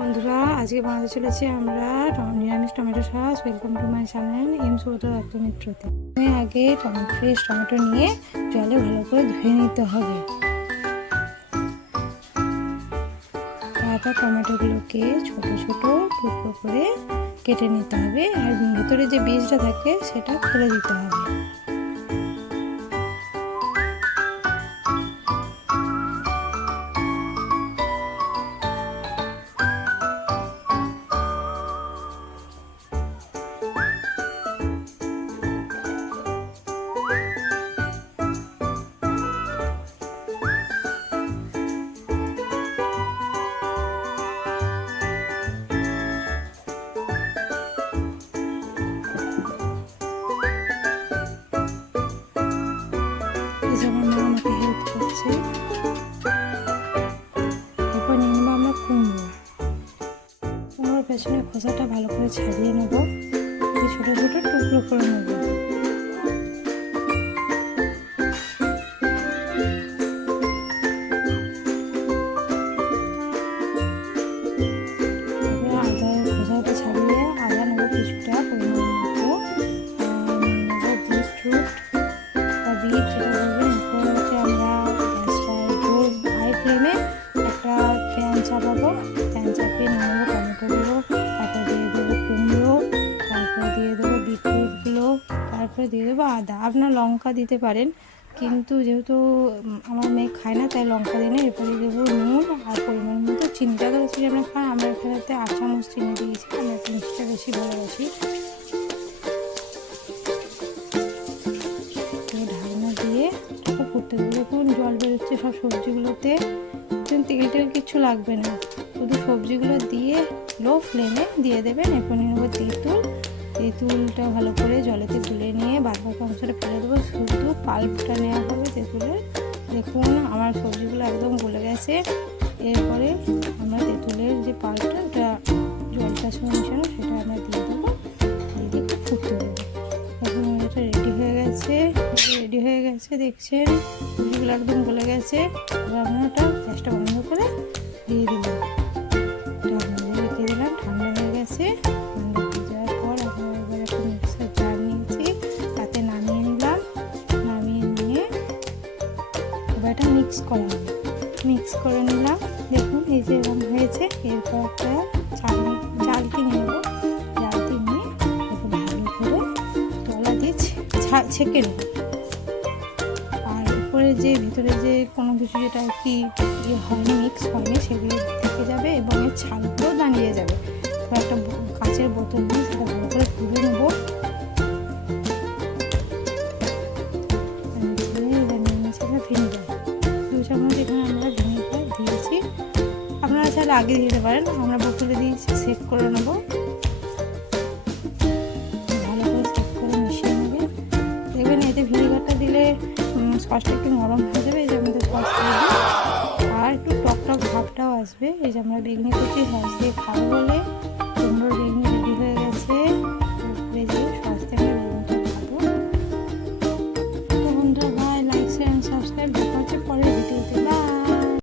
বন্ধুরা, আজকে বানাতে চলেছি আমরা নিরামিষ tomato sauce. Welcome to my channel M Subrata দত্তমিত্রতে। আমি আগে ফ্রেশ টমেটো নিয়ে জলে ভালো করে ধুয়ে নিতে হবে। তারপর টমেটোগুলোকে ছোট ছোট টুকরো করে কেটে নিতে হবে, আর ভেতরে যে বীজটা থাকে সেটা ফেলে দিতে হবে। যেমন মা আমাকে হেল্প করছে। এরপর নিয়ে নেবো আমরা কুমড়োর পেছনে খোসাটা ভালো করে ছাড়িয়ে নেবো, ছোট ছোট টুকরো করে নেবো। আদার খোসাটা ছাড়িয়ে আদা নেবো কিছুটা পরিমাণ মতো, নেবো বিটরুট বা বিট যেটা বলবেন। এরপর হচ্ছে আমরা গ্যাসটা জোর হাই ফ্লেমে একটা প্যান চাপাবো। প্যান চাপিয়ে নিয়ে নেবো টমেটোগুলো, তারপর দিয়ে দেবো কুমড়ো, তারপর দিয়ে দেবো বিটরুটগুলো, তারপরে দিয়ে দেবো আদা। আপনার লঙ্কা দিতে পারেন, কিন্তু যেহেতু আমার মেয়ে খায় না তাই লঙ্কা দিই না। এরপরে দেবো নুন আর পরিমাণ মতো চিনি। যত বেশি আমরা খাই, আমরা এখানেতে 8 চামচ চিনি দিয়েছি, আমি একটু মিষ্টিটা বেশি ভালোবাসি। ঢাকনা দিয়ে ফুটতে দেবো। দেখুন জল বেরোচ্ছে সব সবজিগুলোতে, তেল টেল কিছু লাগবে না, শুধু সবজিগুলো দিয়ে লো ফ্লেমে দিয়ে দেবেন। এরপর নিয়ে নেবো তেঁতুলটা ভালো করে জলেতে গুলে নিয়ে বাদ বাকি অংশটা ফেলে দেবো, শুধু পাল্পটা নেওয়া হবে তেঁতুলের। দেখুন আমার সবজিগুলো একদম গলে গেছে। এরপরে আমরা তেঁতুলের যে পাল্পটা, ওটা জলটার সঙ্গে মিশানো, সেটা আমরা দিয়ে দেবো, দিয়ে ফুটতে দেবো। এখন এটা রেডি হয়ে গেছে দেখছেন, সবজিগুলো একদম গলে গেছে। এবার আমরা ওটা গ্যাসটা বন্ধ করে দিয়ে দিলাম, রেখে দিলাম। ঠান্ডা হয়ে গেছে। ঠান্ডা হয়ে যাওয়ার পর আমরা এবার একটা মিক্সার জার নিয়েছি, তাতে নামিয়ে নিলাম। নামিয়ে নিয়ে এবার এটা মিক্স করে নিলাম। দেখুন এই যে এরকম হয়েছে। এরপর একটা জালতি নিয়ে নেবো, জালতি নিয়ে এটাকে ভালো করে তলা দিয়ে ছেঁকে নেব। আর উপরে যে ভিতরে যে কোনো কিছু যেটা কি হয়নি, মিক্স হয়নি, সেগুলো থেকে যাবে এবং এর ছালগুলো দাঁড়িয়ে যাবে। একটা কাঁচের বোতল নিয়ে সেটা ভালো করে তুলে নেবো। ভিনেগার 2 চামচ এখানে আমরা ভিনেগার দিয়েছি, আপনারা চাইলে আগে দিতে পারেন। আমরা বোতলে দিয়েছি, সেট করে নেবো। ভালো করে সেট করে মিশিয়ে নেবেন। দেখবেন এতে ভিনেগারটা দিলে সসটা একটু নরম হয়ে যাবে। এই যে আমাদের সস রেডি, আর একটু টক ভাবটাও আসবে। এই যে আমরা বেগনি করছি সস দিয়ে খাবো বলে